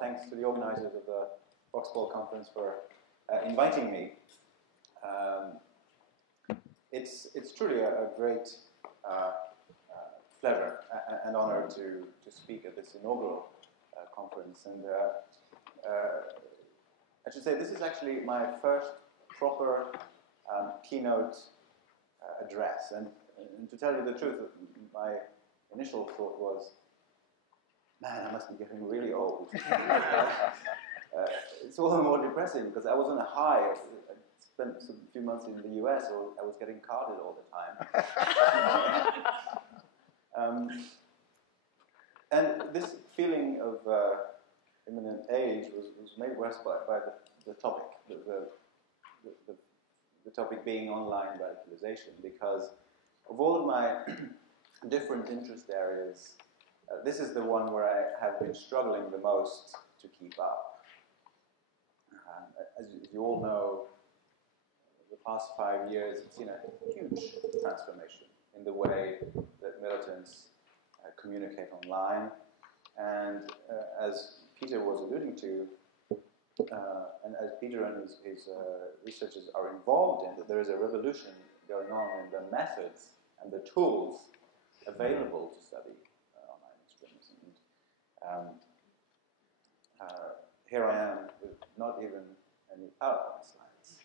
Thanks to the organizers of the VOX-Pol conference for inviting me. It's truly a great pleasure and honor to speak at this inaugural conference. And I should say this is actually my first proper keynote address. And to tell you the truth, my initial thought was, man, I must be getting really old. It's all the more depressing because I was on a high. I spent a few months in the US, or I was getting carded all the time. And this feeling of imminent age was made worse by the topic, the topic being online radicalization, because of all of my different interest areas, this is the one where I have been struggling the most to keep up. As you all know, the past 5 years have seen a huge transformation in the way that militants communicate online. And as Peter was alluding to, and as Peter and his researchers are involved in, that there is a revolution going on in the methods and the tools available to study online extremism. Here I am with not even any PowerPoint slides.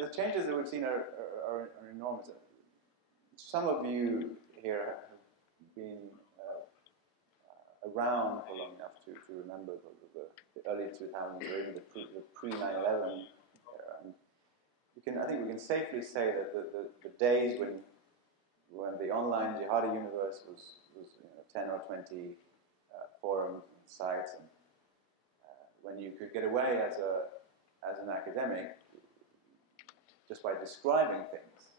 The changes that we've seen are enormous. Some of you here have been around for long enough to remember the early 2000s, or even the pre-9/11 era. And I think we can safely say that the days when the online jihadi universe was 10 or 20 forums and sites, and when you could get away as an academic just by describing things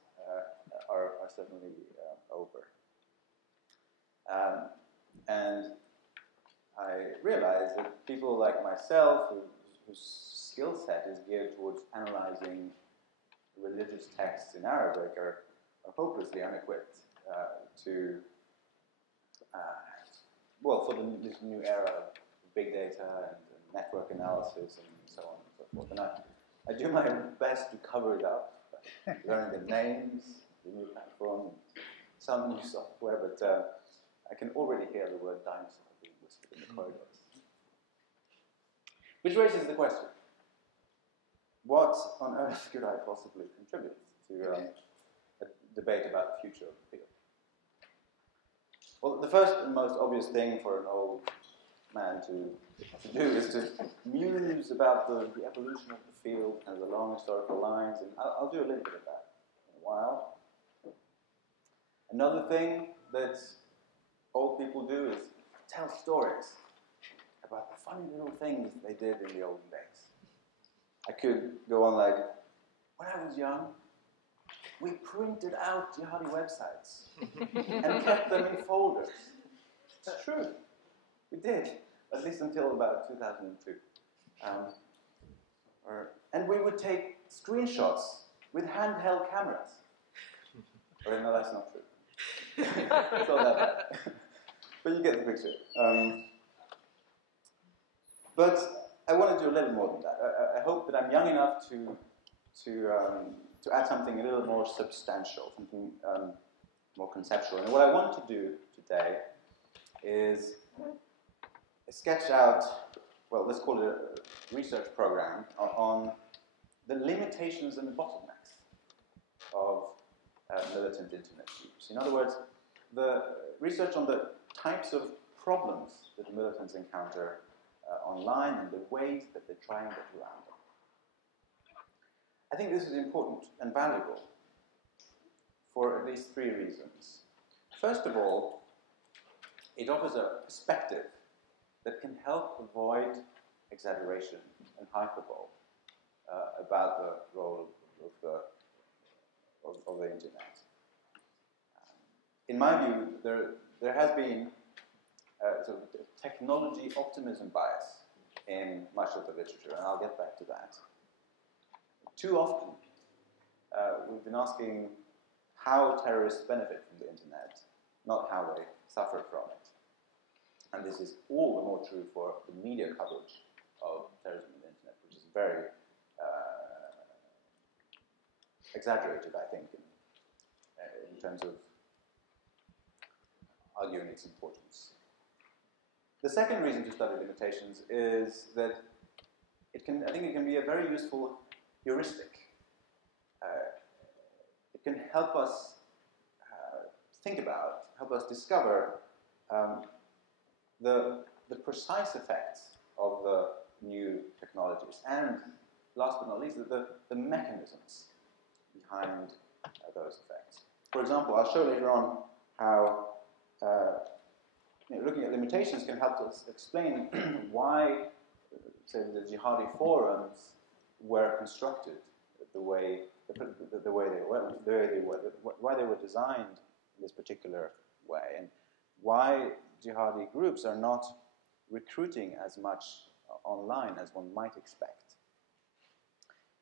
are certainly over. And I realized that people like myself, whose skill set is geared towards analyzing religious texts in Arabic, are hopelessly unequipped for this new era of big data and network analysis and so on and so forth. And I do my best to cover it up, learning the names, the new platform, some new software, but I can already hear the word dinosaur being whispered in the corridors. Which raises the question, what on earth could I possibly contribute to a debate about the future of the field? Well, the first and most obvious thing for an old man to do is to muse about the evolution of the field and the long historical lines, and I'll do a little bit of that in a while. Another thing that old people do is tell stories about the funny little things they did in the olden days. I could go on like, when I was young, we printed out jihadi websites and kept them in folders. It's true. We did, at least until about 2002. And we would take screenshots with handheld cameras. Or no, that's not true. It's not that bad. But you get the picture. But I want to do a little more than that. I hope that I'm young enough to add something a little more substantial, something more conceptual. And what I want to do today is sketch out, well, let's call it a research program on the limitations and the bottlenecks of militant internet use. In other words, the research on the types of problems that militants encounter online and the ways that they try and get around them. I think this is important and valuable for at least 3 reasons. First of all, it offers a perspective that can help avoid exaggeration and hyperbole about the role of the internet. In my view, there has been sort of technology optimism bias in much of the literature, and I'll get back to that. Too often, we've been asking how terrorists benefit from the internet, not how they suffer from it. And this is all the more true for the media coverage of terrorism on the internet, which is very exaggerated, I think, in terms of arguing its importance. The second reason to study limitations is that I think it can be a very useful heuristic. It can help us help us discover the precise effects of the new technologies, and last but not least, the mechanisms behind those effects. For example, I'll show later on how looking at limitations can help us explain why, say, the jihadi forums were constructed the way they were, why they were designed in this particular way, and why jihadi groups are not recruiting as much online as one might expect.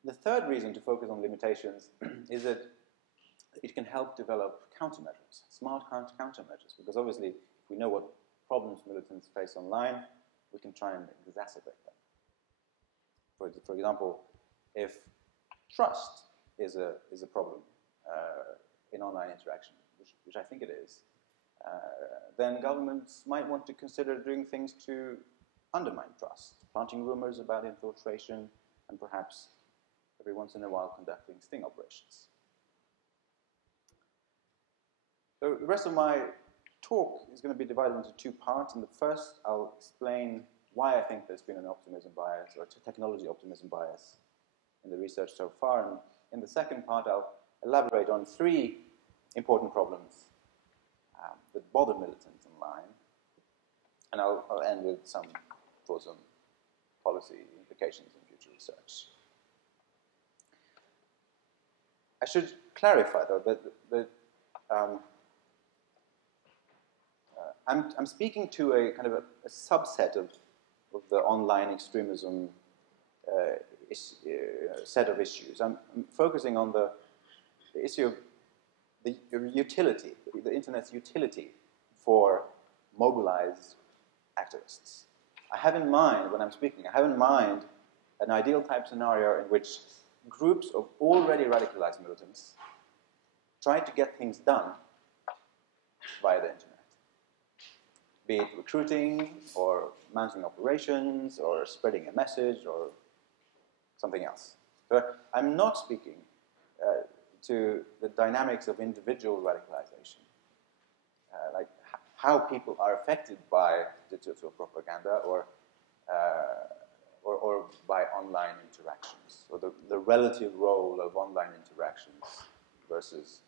The third reason to focus on limitations is that it can help develop countermeasures, smart countermeasures, because obviously if we know what problems militants face online, we can try and exacerbate them. For example, if trust is a problem in online interaction, which I think it is, then governments might want to consider doing things to undermine trust, planting rumors about infiltration, and perhaps every once in a while conducting sting operations. So the rest of my talk is going to be divided into two parts. In the first, I'll explain why I think there's been an optimism bias, or technology optimism bias, in the research so far. And in the second part, I'll elaborate on three important problems that bother militants online. And I'll end with some thoughts on policy implications in future research. I should clarify, though, that I'm speaking to a kind of a subset of the online extremism set of issues. I'm focusing on the issue of the utility, the internet's utility for mobilized activists. I have in mind, when I'm speaking, I have in mind an ideal type scenario in which groups of already radicalized militants try to get things done via the internet. Be it recruiting, or mounting operations, or spreading a message, or something else. But I'm not speaking to the dynamics of individual radicalization, like how people are affected by digital propaganda or by online interactions, or the relative role of online interactions versus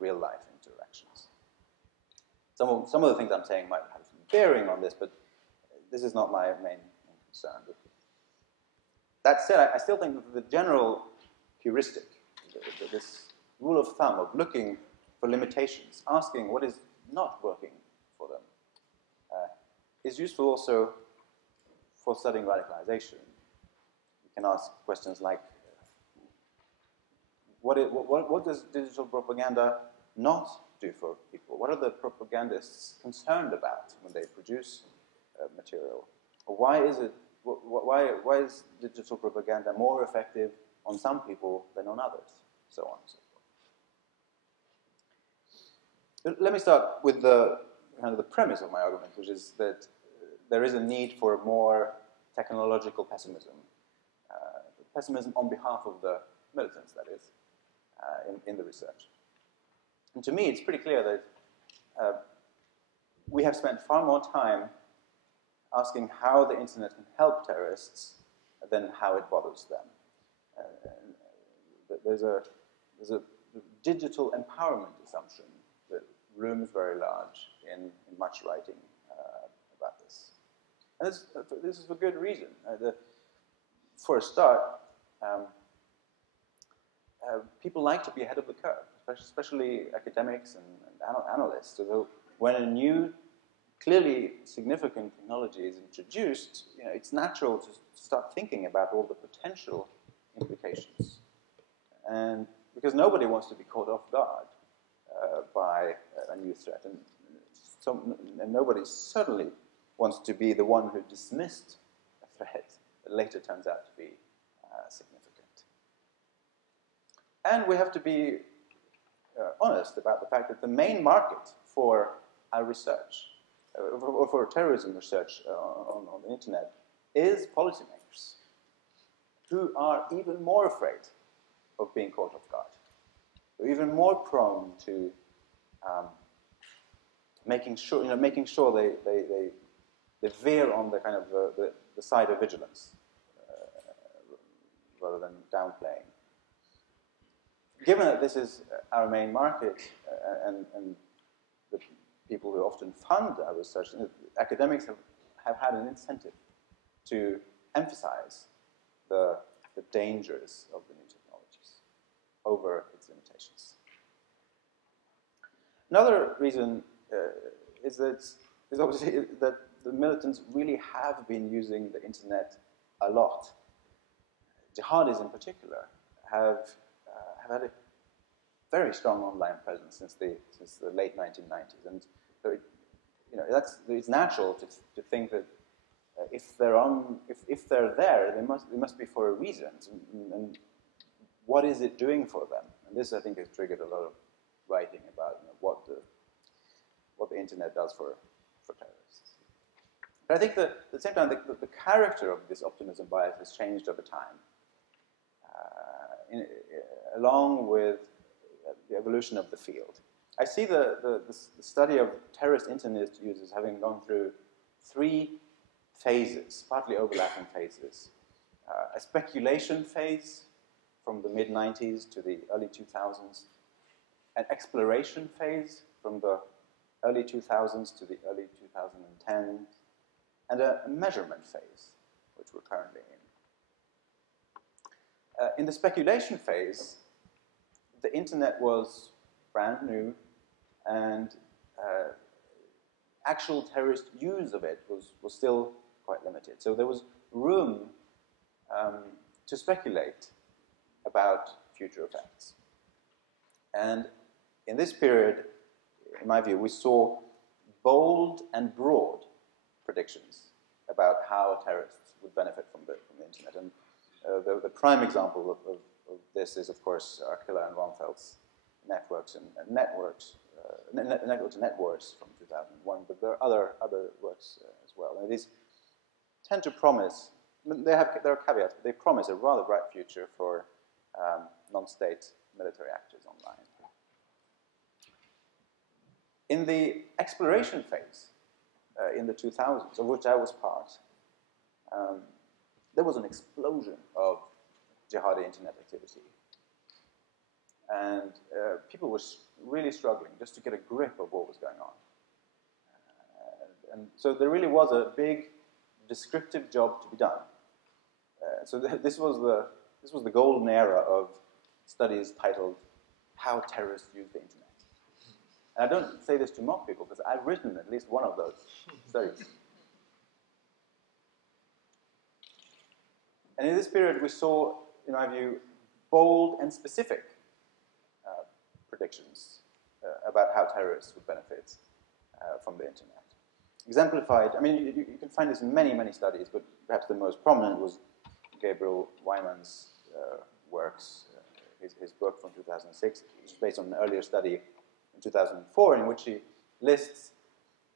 real-life interactions. Some of the things I'm saying might have some bearing on this, but this is not my main concern. But that said, I still think that the general heuristic, this rule of thumb of looking for limitations, asking what is not working for them, is useful also for studying radicalization. You can ask questions like, what does digital propaganda not do for people? What are the propagandists concerned about when they produce material? Or why is digital propaganda more effective on some people than on others? So on and so forth. Let me start with the premise of my argument, which is that there is a need for more technological pessimism. Pessimism on behalf of the militants, that is, in the research. And to me, it's pretty clear that we have spent far more time asking how the internet can help terrorists than how it bothers them. There's a digital empowerment assumption that looms very large in much writing about this. And this is for good reason. For a start, people like to be ahead of the curve, especially academics and analysts. So when a new clearly significant technology is introduced, it's natural to start thinking about all the potential implications. And because nobody wants to be caught off guard by a new threat, and nobody certainly wants to be the one who dismissed a threat that later turns out to be significant. And we have to be honest about the fact that the main market for our research, or for terrorism research on the internet, is policymakers, who are even more afraid of being caught off guard. They're even more prone to making sure they veer on the kind of the side of vigilance rather than downplaying. Given that this is our main market and the people who often fund our research, academics have had an incentive to emphasize the dangers of the new technologies over its limitations. Another reason is obviously that the militants really have been using the internet a lot. Jihadis in particular have had a very strong online presence since the late 1990s, and so it's natural to think that if they're there, they must be for a reason. And what is it doing for them? And this, I think, has triggered a lot of writing about what the internet does for terrorists. But I think that at the same time, the character of this optimism bias has changed over time, along with the evolution of the field. I see the study of terrorist internet users having gone through 3 phases, partly overlapping phases. A speculation phase from the mid-90s to the early 2000s, an exploration phase from the early 2000s to the early 2010s, and a measurement phase, which we're currently in. In the speculation phase, the internet was brand new, and actual terrorist use of it was still quite limited. So there was room to speculate about future effects. And in this period, in my view, we saw bold and broad predictions about how terrorists would benefit from the internet. And the prime example of this is, of course, Arkilla and Ronfeld's networks and networks, networks and networks from 2001, but there are other works as well. And these tend to promise, there are caveats, but they promise a rather bright future for non-state military actors online. In the exploration phase, in the 2000s, of which I was part, there was an explosion of jihadi internet activity. And people were really struggling just to get a grip of what was going on. And so there really was a big descriptive job to be done. So this was the golden era of studies titled "How Terrorists Use the Internet." And I don't say this to mock people, because I've written at least one of those studies. And in this period, we saw, in my view, bold and specific predictions about how terrorists would benefit from the internet. Exemplified, I mean, you can find this in many, many studies, but perhaps the most prominent was Gabriel Wyman's works, his book from 2006, which is based on an earlier study in 2004, in which he lists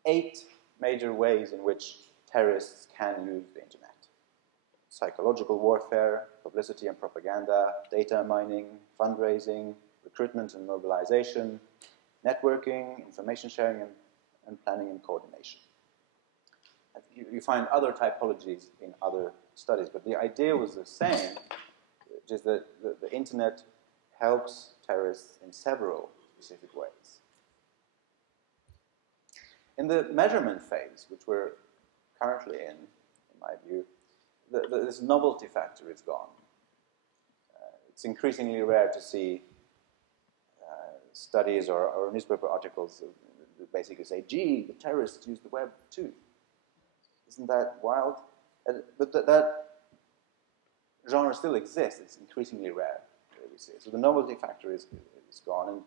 8 major ways in which terrorists can use the internet. Psychological warfare, publicity and propaganda, data mining, fundraising, recruitment and mobilization, networking, information sharing, and planning and coordination. You find other typologies in other studies, but the idea was the same, which is that the internet helps terrorists in several specific ways. In the measurement phase, which we're currently in my view, this novelty factor is gone. It's increasingly rare to see studies or newspaper articles basically say, gee, the terrorists use the web too. Isn't that wild? But that genre still exists. It's increasingly rare, we see. So the novelty factor is gone. And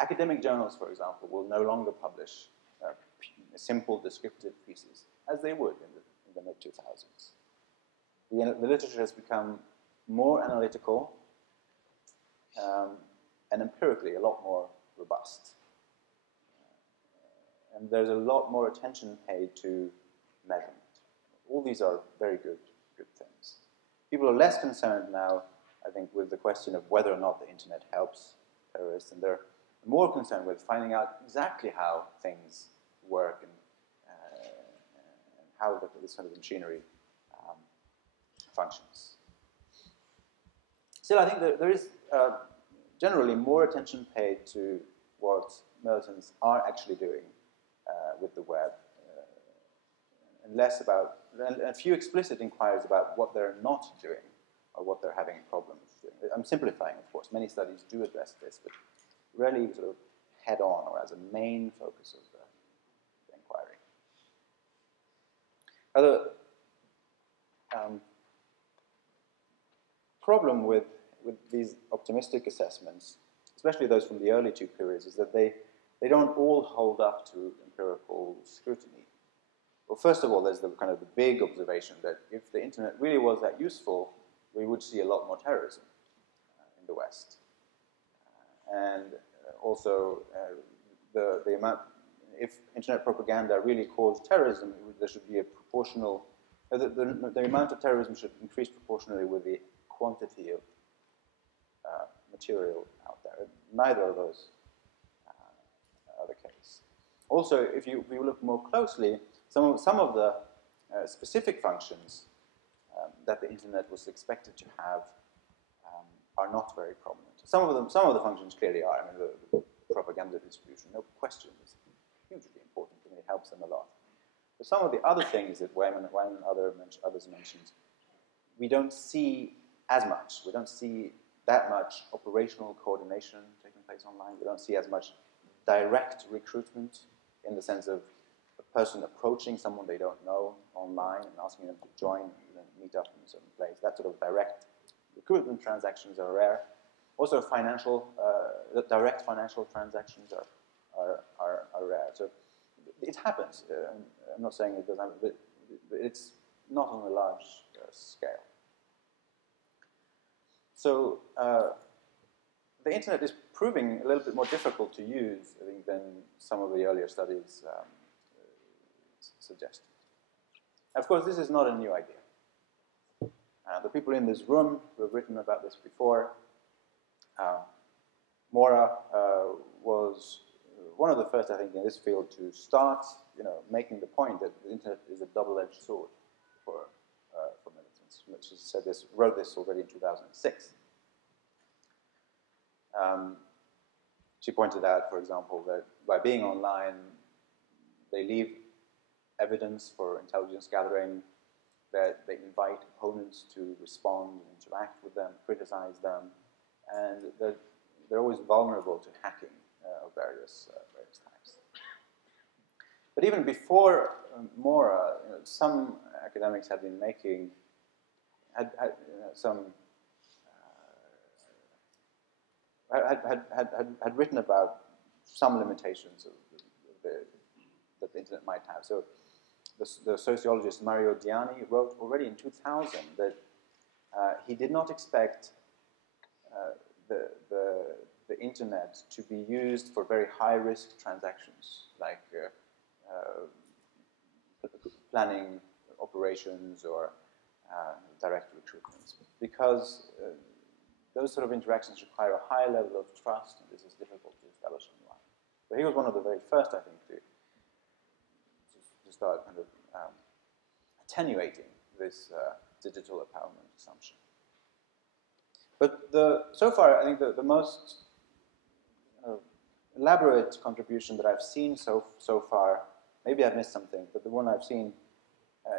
academic journals, for example, will no longer publish simple descriptive pieces, as they would in the mid-2000s. The literature has become more analytical and empirically a lot more robust. And there's a lot more attention paid to measurement. All these are very good things. People are less concerned now, I think, with the question of whether or not the internet helps terrorists, and they're more concerned with finding out exactly how things work and how this kind of machinery functions. Still, I think there is generally more attention paid to what militants are actually doing with the web, and less about, and a few explicit inquiries about what they're not doing or what they're having problems doing. I'm simplifying, of course. Many studies do address this, but rarely sort of head-on or as a main focus of the inquiry. Other problem with these optimistic assessments, especially those from the early two periods, is that they don't all hold up to empirical scrutiny. Well, first of all, there's the kind of the big observation that if the internet really was that useful, we would see a lot more terrorism in the West. And also, the amount, if internet propaganda really caused terrorism, there should be a proportional, the amount of terrorism should increase proportionally with the quantity of material out there. Neither of those are the case. Also, if you look more closely, some of the specific functions that the internet was expected to have are not very prominent. Some of the functions clearly are. I mean, the propaganda distribution, no question, is hugely important and it helps them a lot. But some of the other things that Wyman and others mentioned, we don't see as much. We don't see that much operational coordination taking place online. We don't see as much direct recruitment in the sense of a person approaching someone they don't know online and asking them to join and meet up in a certain place. That sort of direct recruitment transactions are rare. Also, direct financial transactions are rare. So it happens. I'm not saying it doesn't happen, but it's not on a large scale. So the internet is proving a little bit more difficult to use, I think, than some of the earlier studies suggested. Of course, this is not a new idea. The people in this room who have written about this before, Mora was one of the first, I think, in this field to start, making the point that the internet is a double-edged sword for militants. She wrote this already in 2006. She pointed out, for example, that by being online, they leave evidence for intelligence gathering, that they invite opponents to respond, interact with them, criticize them, and that they're always vulnerable to hacking of various types. But even before Mora, some academics had been making, had written about some limitations that the internet might have. So the sociologist Mario Diani wrote already in 2000 that he did not expect the internet to be used for very high-risk transactions, like planning operations or direct recruitments, because those sort of interactions require a high level of trust, and this is difficult to establish online. So he was one of the very first, I think, to start kind of attenuating this digital empowerment assumption. But so far, I think the most elaborate contribution that I've seen so far, maybe I've missed something, but the one I've seen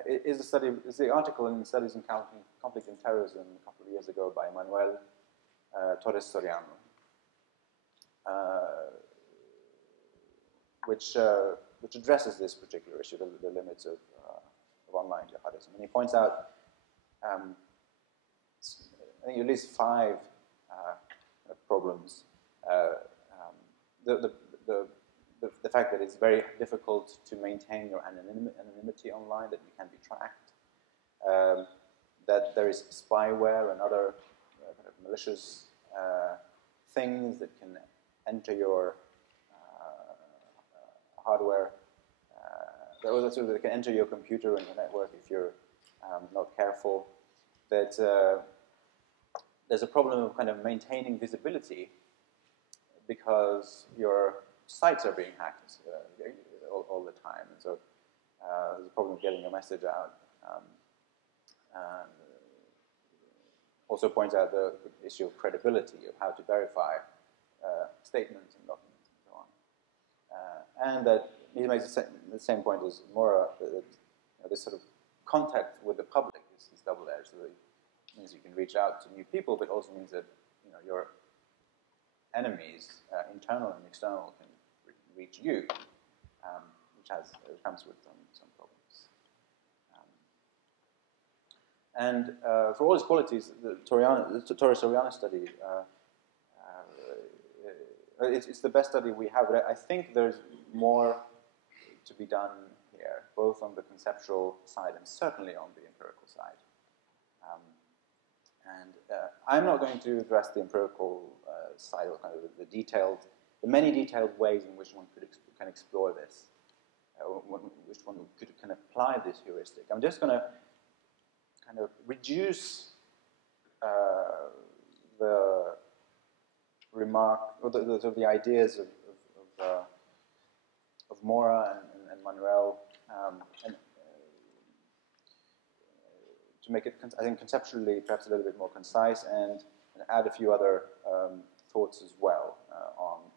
is the article in Studies in Conflict and Terrorism a couple of years ago by Manuel Torres Soriano. which addresses this particular issue, the limits of online jihadism. And he points out, I think, at least 5 problems. The fact that it's very difficult to maintain your anonymity online, that you can be tracked, that there is spyware and other kind of malicious things that can enter your hardware, that can enter your computer and your network if you're not careful. That there's a problem of kind of maintaining visibility because your sites are being hacked all the time, and so there's a problem of getting your message out. Also points out the issue of credibility, of how to verify statements and documents and so on. And that he makes the same point as Mora, that this sort of contact with the public is double-edged. So it means you can reach out to new people, but also means that your enemies, internal and external, can reach you, which comes with some problems. And for all its qualities, the Torres-Soriano study, it's the best study we have, but I think there's more to be done here, both on the conceptual side and certainly on the empirical side. I'm not going to address the empirical side, or kind of the many detailed ways in which one can explore this, which one can apply this heuristic. I'm just going to kind of reduce the remark, or the ideas of Mora and Manuel, and to make it, I think, conceptually perhaps a little bit more concise, and add a few other thoughts as well on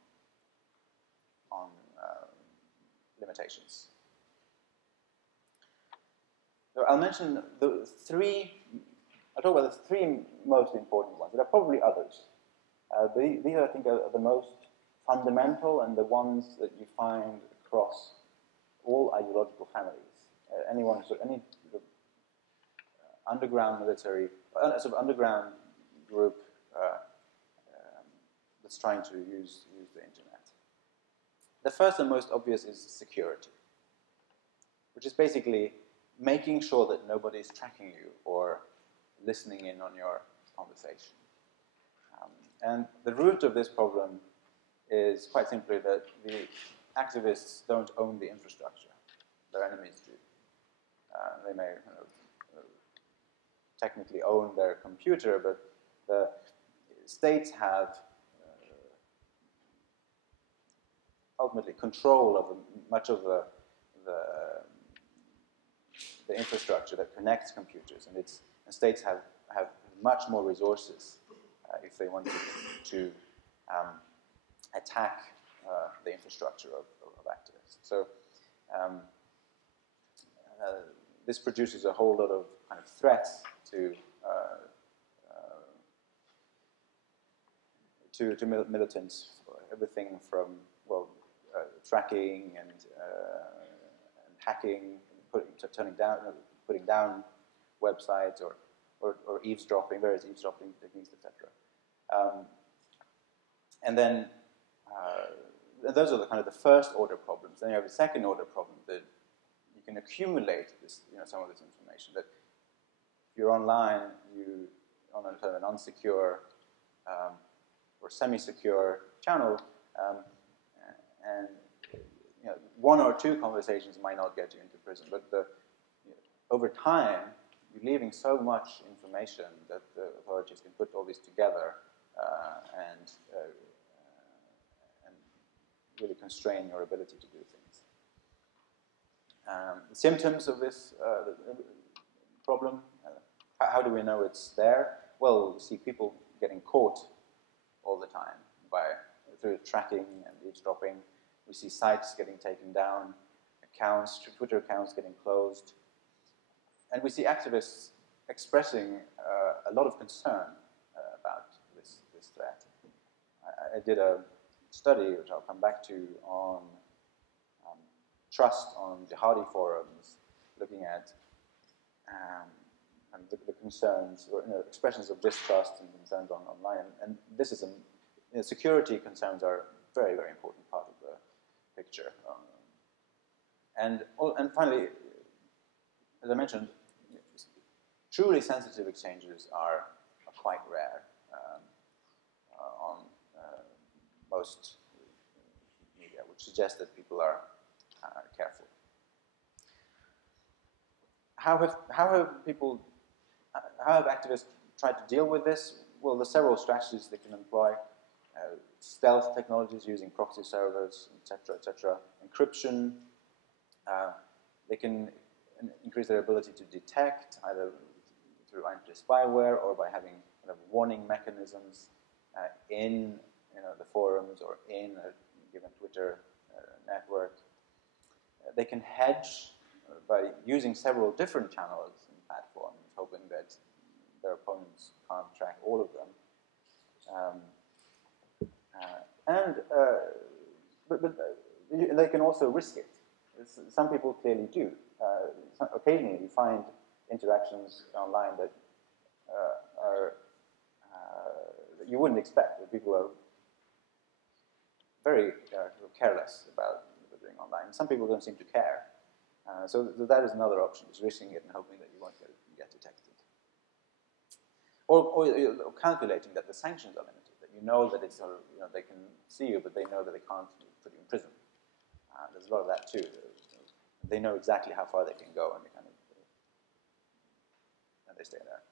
limitations. So I'll mention I'll talk about the 3 most important ones. There are probably others. These, I think, are the most fundamental and the ones that you find across all ideological families. Any underground military, sort of underground group that's trying to use the internet. The first and most obvious is security, which is basically making sure that nobody's tracking you or listening in on your conversation. And the root of this problem is quite simply that the activists don't own the infrastructure. Their enemies do. They may kind of technically own their computer, but the states have ultimately control over much of the infrastructure that connects computers, and states have much more resources if they wanted to attack the infrastructure of activists. So this produces a whole lot of kind of threats to militants, everything from tracking and hacking, putting down websites, or eavesdropping, various eavesdropping techniques, etc. And then those are the kind of the first order problems. Then you have a second order problem that you can accumulate some of this information. That if you're online, on a kind of an unsecure or semi-secure channel, and 1 or 2 conversations might not get you into prison, but over time, you're leaving so much information that the authorities can put all this together and really constrain your ability to do things. The symptoms of this problem, how do we know it's there? Well, we see people getting caught all the time through tracking and eavesdropping. We see sites getting taken down, Twitter accounts getting closed. And we see activists expressing a lot of concern about this threat. I did a study, which I'll come back to, on trust on jihadi forums, looking at and the concerns or expressions of distrust and concerns online. And this is security concerns are a very, very important part of the picture. And finally, as I mentioned, truly sensitive exchanges are quite rare on most media, which suggests that people are careful. How have activists tried to deal with this? Well, there's several strategies they can employ. Stealth technologies using proxy servers, etc., encryption. They can increase their ability to detect, either through anti-spyware or by having kind of warning mechanisms in the forums or in a given Twitter network. They can hedge by using several different channels and platforms, hoping that their opponents can't track all of them. But they can also risk it. Some people clearly do. Occasionally, you find interactions online that that you wouldn't expect. That people are very careless about what they're doing online. Some people don't seem to care. So that is another option: is risking it and hoping that you won't get detected, or calculating that the sanctions are limited. That you know that it's they can see you, but they know that they can't put you in prison. There's a lot of that too. They know exactly how far they can go, and they stay there.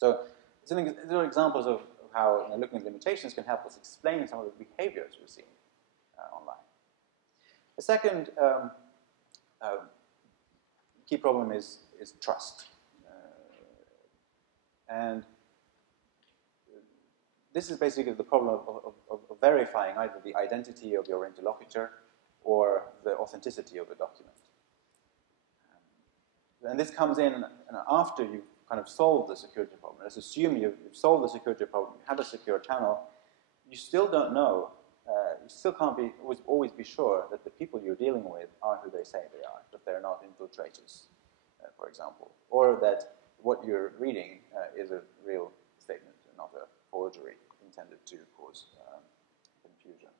So these are examples of how looking at limitations can help us explain some of the behaviors we're seeing online. The second key problem is trust, and this is basically the problem of verifying either the identity of your interlocutor or the authenticity of a document. And this comes in after you've kind of solved the security problem. Let's assume you've solved the security problem, you have a secure channel, you still don't know, you still can't always be sure that the people you're dealing with are who they say they are, that they're not infiltrators, for example, or that what you're reading is a real statement and not a forgery intended to cause confusion.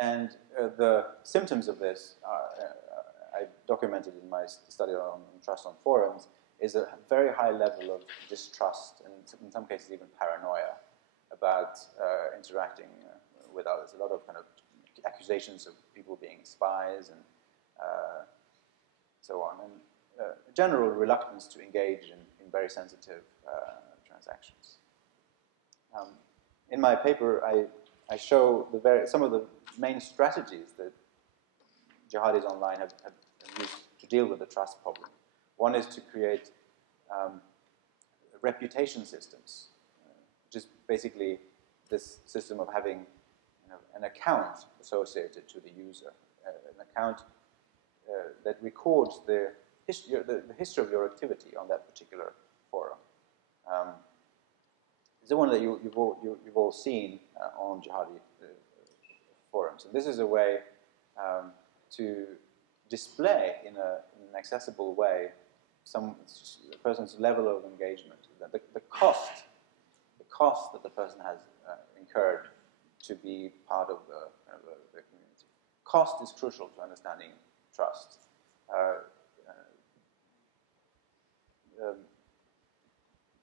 And the symptoms of this, I documented in my study on trust on forums, is a very high level of distrust and in some cases even paranoia about interacting with others. A lot of kind of accusations of people being spies and so on, and a general reluctance to engage in very sensitive transactions. In my paper, I show some of the main strategies that jihadis online have used to deal with the trust problem. One is to create reputation systems, which is basically this system of having an account associated to the user, an account that records the history of your activity on that particular forum. It's the one that you've all seen on jihadi forums. And this is a way to display in an accessible way a person's level of engagement. The cost that the person has incurred to be part of the community. Cost is crucial to understanding trust.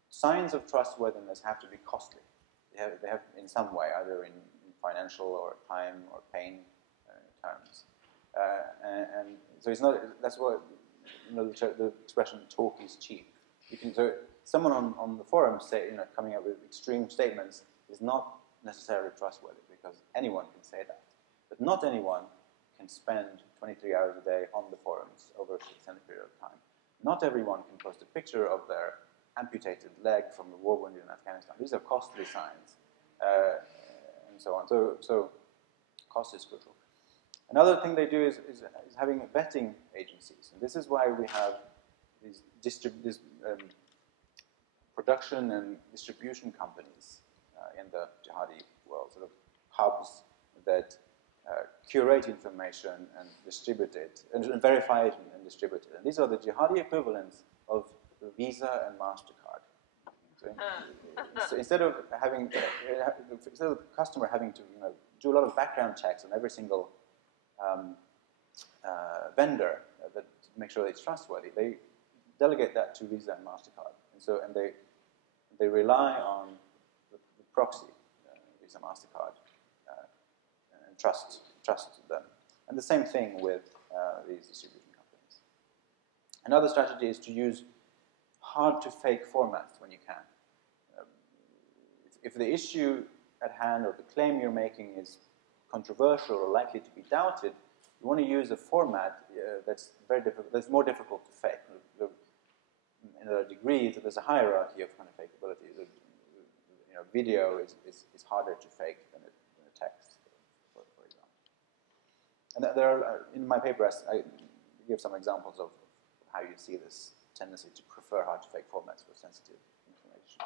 Signs of trustworthiness have to be costly. They have in some way, either in financial or time or pain terms. And so it's not. That's what the expression "talk is cheap." So someone on the forum coming up with extreme statements is not necessarily trustworthy because anyone can say that, but not anyone can spend 23 hours a day on the forums over an extended period of time. Not everyone can post a picture of their amputated leg from a war wounded in Afghanistan. These are costly signs, and so on. So cost is crucial. Another thing they do is having vetting agencies, and this is why we have these production and distribution companies in the jihadi world, sort of hubs that curate information and distribute it, and verify it and distribute it. And these are the jihadi equivalents of Visa and MasterCard. So instead of the customer having to do a lot of background checks on every single vendor that to make sure it's trustworthy, they delegate that to Visa and MasterCard, and they rely on the proxy, Visa, MasterCard, and trust them. And the same thing with these distribution companies. Another strategy is to use hard-to-fake formats when you can. If the issue at hand or the claim you're making is controversial or likely to be doubted, you want to use a format that's very difficult, that's more difficult to fake. In a degree, there's a hierarchy of kind of fakeability. Video is harder to fake than a text, for example. And there are, in my paper, I give some examples of how you see this tendency to prefer hard-to-fake formats for sensitive information.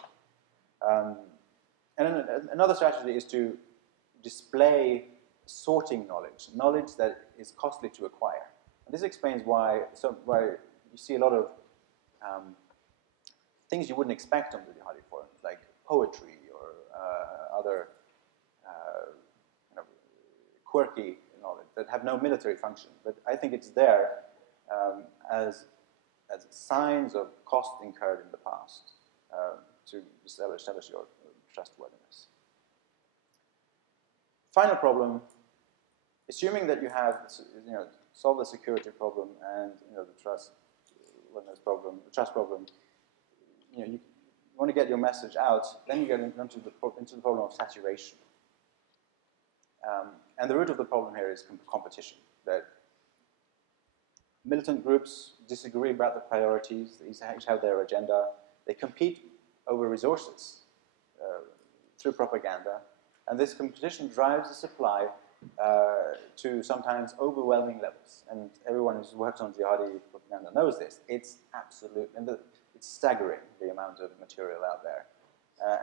And then another strategy is to display sorting knowledge that is costly to acquire. And this explains why you see a lot of things you wouldn't expect on the jihadi forums, like poetry or other quirky knowledge that have no military function. But I think it's there as signs of cost incurred in the past to establish your trustworthiness. Final problem: assuming that you have solved the security problem and the trustworthiness problem, the trust problem, you want to get your message out. Then you get into the problem of saturation. And the root of the problem here is competition. That militant groups disagree about the priorities. They each have their agenda. They compete over resources through propaganda. And this competition drives the supply to sometimes overwhelming levels. And everyone who's worked on jihadi propaganda knows this. It's absolute, and it's staggering, the amount of material out there.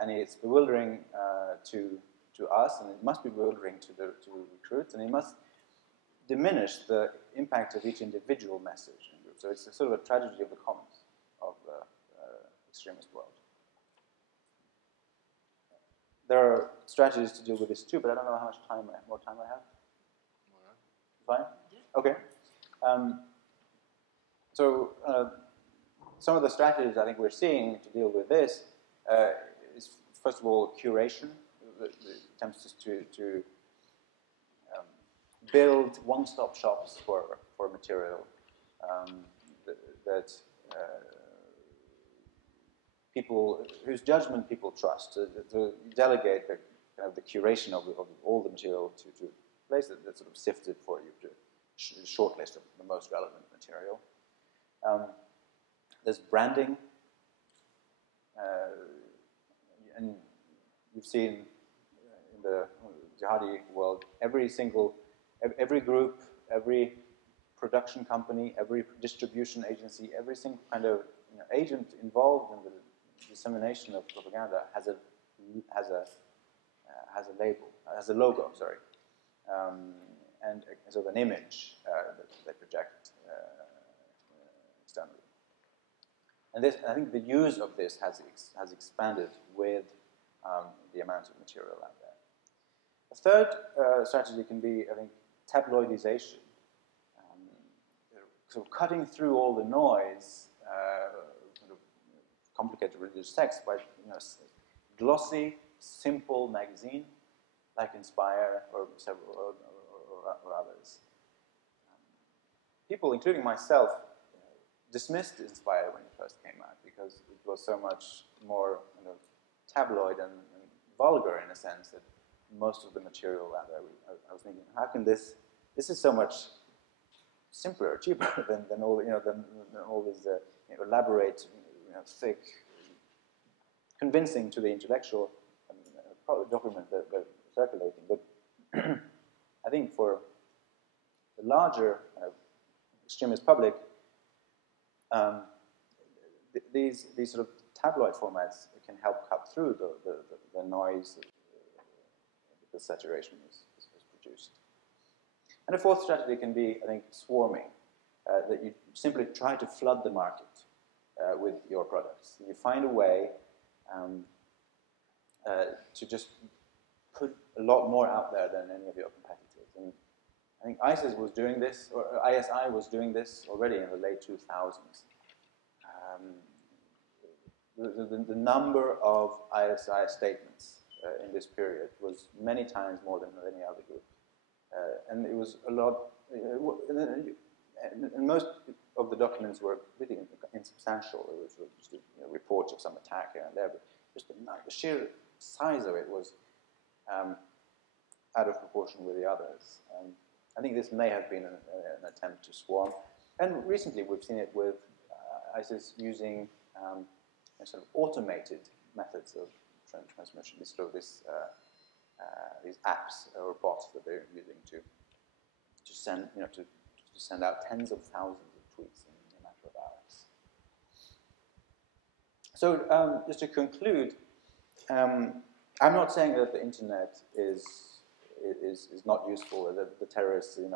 And it's bewildering to us, and it must be bewildering to recruits, and it must diminish the impact of each individual message in group. So it's a sort of a tragedy of the commons of the extremist world. There are strategies to deal with this too, but I don't know how much more time I have. Fine? Yeah. Okay. So some of the strategies I think we're seeing to deal with this is, first of all, curation. The attempts to build one-stop shops for material that people whose judgment people trust, to delegate the curation of all the material to a place that's sort of sifted for you, to shortlist of the most relevant material. There's branding, and you've seen in the jihadi world, every group, every production company, every distribution agency, every single kind of agent involved in the dissemination of propaganda has a label, has a logo, sorry, and sort of an image that they project externally. And this, I think, the use of this has expanded with the amount of material out there. A third strategy can be, I think, tabloidization. Sort of cutting through all the noise, sort of complicated religious text by glossy, simple magazine like Inspire or several or others. People, including myself, dismissed Inspire when it first came out because it was so much more tabloid and vulgar in a sense that most of the material out there, I was thinking, how can this is so much simpler, cheaper than all than all these elaborate, thick, convincing to the intellectual document that they're circulating. But I think for the larger extremist public, these sort of tabloid formats can help cut through the noise, the saturation is produced. And a fourth strategy can be, I think, swarming, that you simply try to flood the market with your products. You find a way to just put a lot more out there than any of your competitors. And I think ISIS was doing this, or ISI was doing this already in the late 2000s. The number of ISI statements in this period was many times more than any other group. And it was a lot, and most of the documents were really insubstantial. It was just reports of some attack here and there, but just the sheer size of it was out of proportion with the others. I think this may have been an attempt to swarm. And recently we've seen it with ISIS using sort of automated methods of transmission. These apps or bots that they're using to send, to send out tens of thousands of tweets in a matter of hours. So just to conclude, I'm not saying that the internet is not useful, that the terrorists are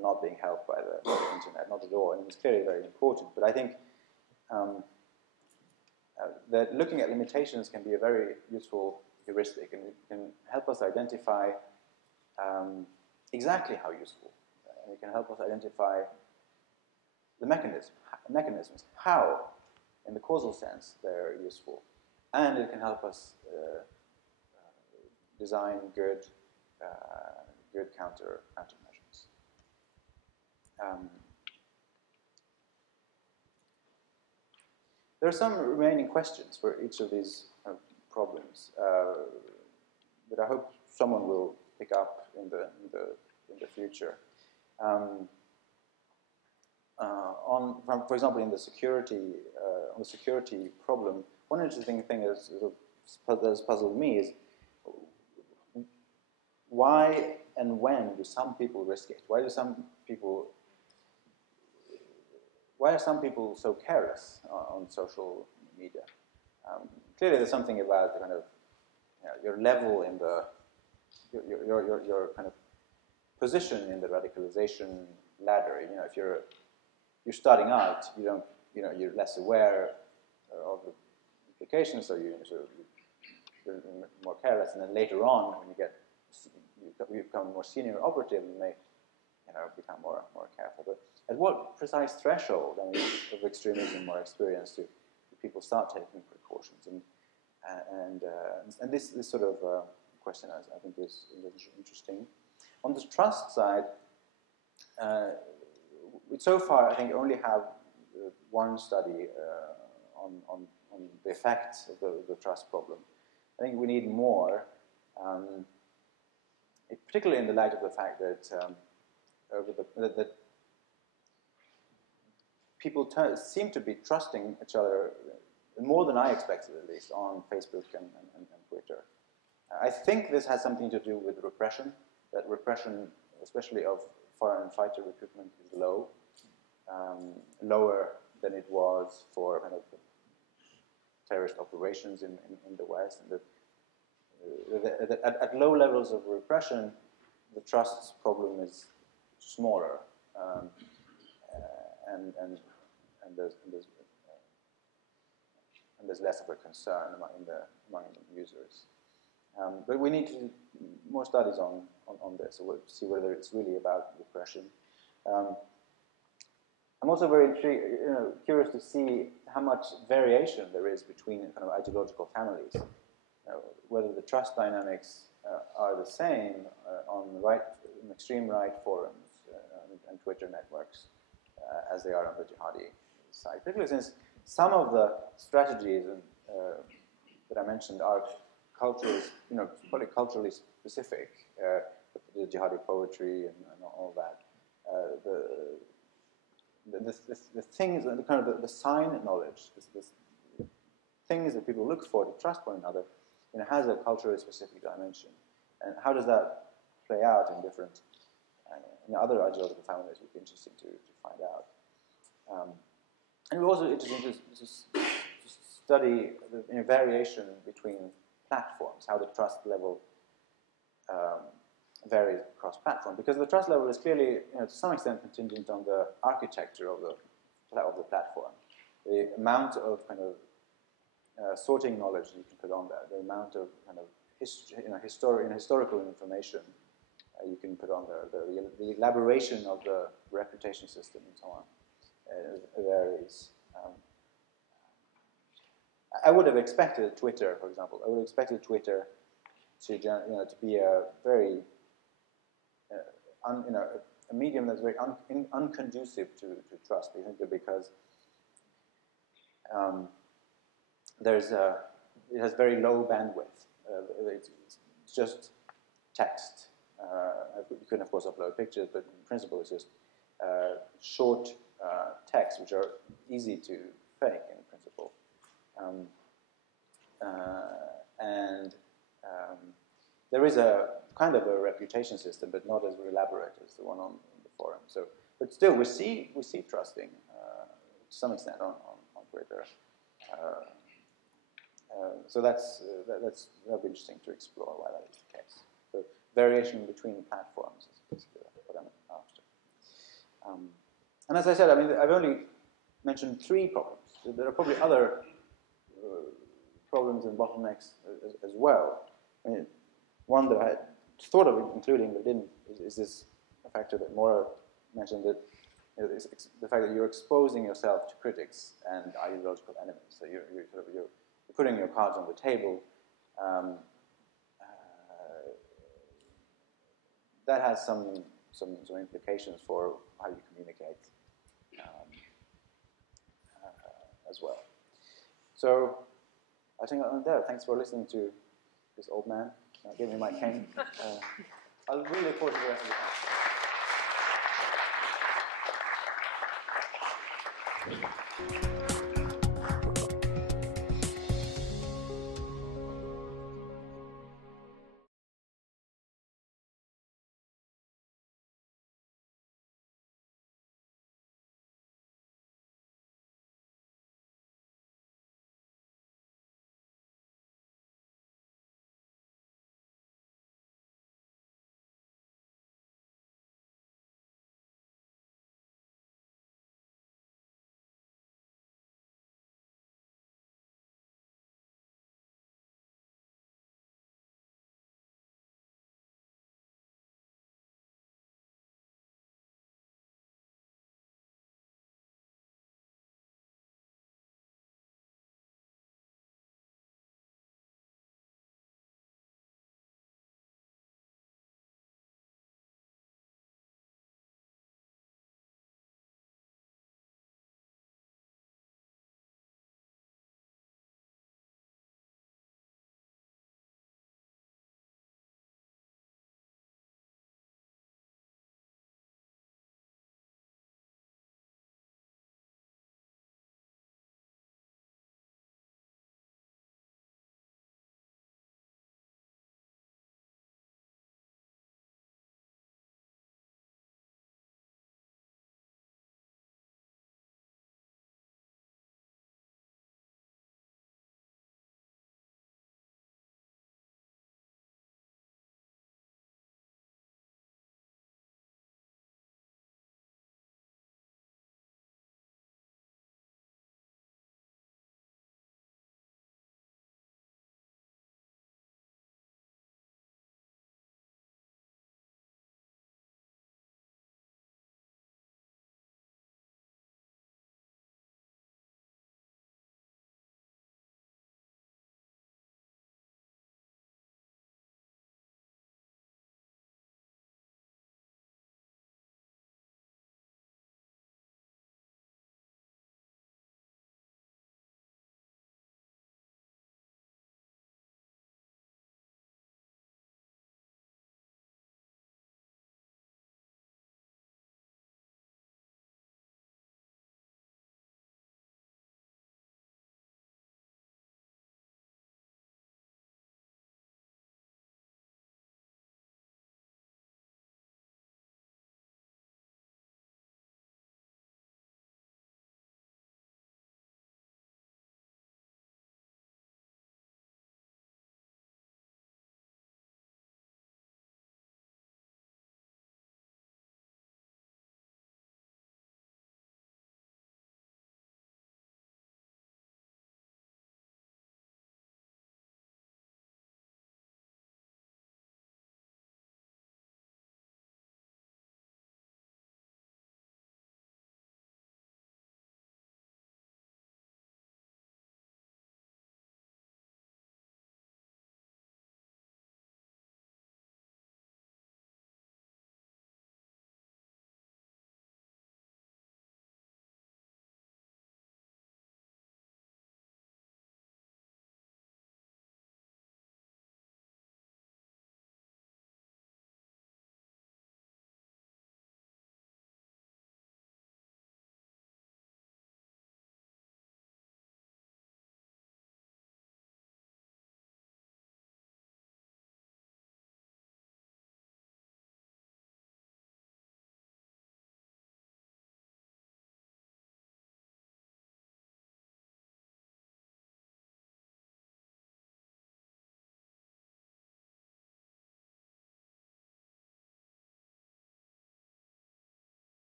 not being helped by the internet, not at all. I mean, it's clearly very important, but I think that looking at limitations can be a very useful heuristic, and it can help us identify exactly how useful, and it can help us identify the mechanisms, how, in the causal sense, they're useful, and it can help us design good countermeasures. There are some remaining questions for each of these problems that I hope someone will pick up in the future. For example, in the security on the security problem, one interesting thing that has puzzled me is why and when do some people risk it? Why are some people so careless on social media? Clearly, there's something about the kind of your level in the your kind of position in the radicalization ladder. If you're starting out, you're less aware of the implications, so you're more careless, and then later on, when you become a more senior operative, you may become more careful. But at what precise threshold of extremism or experience do people start taking precautions? And this sort of question I think is interesting. On the trust side, we so far I think only have one study on the effects of the trust problem. I think we need more, particularly in the light of the fact that that people seem to be trusting each other more than I expected, at least, on Facebook and Twitter. I think this has something to do with repression, that repression, especially of foreign fighter recruitment, is low, lower than it was for kind of terrorist operations in the West. And at low levels of repression, the trust problem is smaller, and there's less of a concern among the users. But we need to do more studies on this, so we'll see whether it's really about repression. I'm also very curious to see how much variation there is between kind of ideological families. Whether the trust dynamics are the same on extreme right forums and Twitter networks as they are on the jihadi side. Particularly since some of the strategies that I mentioned are culturally, probably culturally specific. The jihadi poetry and all that. The things, the kind of the sign knowledge, this things that people look for to trust one another, has a culturally specific dimension. And how does that play out in different other ideological families? Would be interesting to find out. And we're also interested to study the variation between platforms, how the trust level varies across platform, because the trust level is clearly, to some extent, contingent on the architecture of the platform. The amount of kind of sorting knowledge you can put on there, the amount of kind of historical information you can put on there, the elaboration of the reputation system and so on varies. I would have expected Twitter, for example, to be a very a medium that's very unconducive to trust, because it has very low bandwidth. It's just text. You can, of course, upload pictures, but in principle, it's just short text, which are easy to fake in principle. There is a kind of a reputation system, but not as elaborate as the one on the forum. So, but still, we see trusting to some extent on Twitter. So that'll be interesting to explore why that is the case. So variation between platforms is basically what I'm after. And as I said, I mean, I've only mentioned 3 problems. There are probably other problems and bottlenecks as well. I mean, one that I had thought of including but didn't is this factor that Maura mentioned, that the fact that you're exposing yourself to critics and ideological enemies. So you're putting your cards on the table. That has some implications for how you communicate as well. So I think I'm there. Thanks for listening to this old man. Give me my cane. I'll really look forward to the rest of the class.